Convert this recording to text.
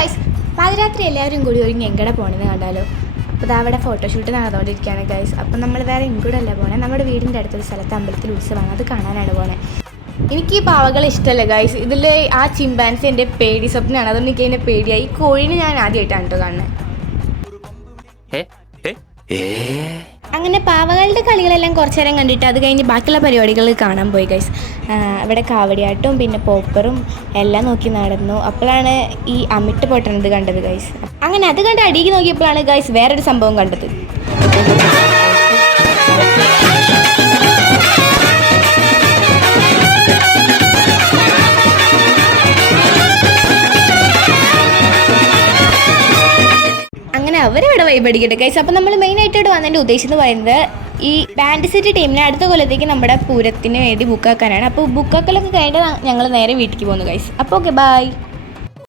Guys, പാതിരാത്രി എല്ലാവരും കൂടി ഒരുങ്ങി എങ്ങടെ പോകണമെന്ന് കണ്ടാലോ. അപ്പോൾ അവിടെ ഫോട്ടോഷൂട്ട് നടന്നുകൊണ്ടിരിക്കുകയാണ് ഗൈസ്. അപ്പം നമ്മൾ വേറെ ഇങ്ങോട്ടല്ല പോകണേ, നമ്മുടെ വീടിൻ്റെ അടുത്തൊരു സ്ഥലത്ത് അമ്പലത്തിൽ ഉത്സവമാണ്, അത് കാണാനാണ് പോണേ. എനിക്ക് ഈ പാവകളെ ഇഷ്ടമല്ല ഗൈസ്. ഇതിൽ ആ ചിമ്പാൻസി എൻ്റെ പേടി സ്വപ്നമാണ്, അതുകൊണ്ട് എനിക്ക് അതിൻ്റെ പേടിയായി. ഈ കോഴിനെ ഞാൻ ആദ്യമായിട്ടാണ് കേട്ടോ കാണുന്നത്. അങ്ങനെ പാവകളുടെ കളികളെല്ലാം കുറച്ച് നേരം കണ്ടിട്ട് അത് കഴിഞ്ഞ് ബാക്കിയുള്ള പരിപാടികൾ കാണാൻ പോയി ഗൈസ്. അവിടെ കാവടിയാട്ടും പിന്നെ പോപ്പറും എല്ലാം നോക്കി നടന്നു. അപ്പോഴാണ് ഈ അമിട്ട് പൊട്ടണത് കണ്ടത് ഗൈസ്. അങ്ങനെ അത് കണ്ട് അടിക്ക് നോക്കിയപ്പോഴാണ് ഗൈസ് വേറൊരു സംഭവം കണ്ടത്. അങ്ങനെ അവരവിടെ വൈബടിക്കട്ടെ ഗൈസ്. അപ്പം നമ്മൾ മെയിനായിട്ട് ഇവിടെ വന്നതിൻ്റെ ഉദ്ദേശം എന്ന് പറയുന്നത് ഈ ബാൻഡ് സെറ്റ് ടീമിനെ അടുത്ത കൊല്ലത്തേക്ക് നമ്മുടെ പൂരത്തിന് വേണ്ടി ബുക്കാക്കാനാണ്. അപ്പോൾ ബുക്കാക്കലൊക്കെ കഴിഞ്ഞിട്ട് ഞങ്ങൾ നേരെ വീട്ടിലേക്ക് പോകുന്നു ഗൈസ്. അപ്പോൾ ഓക്കെ, ബൈ.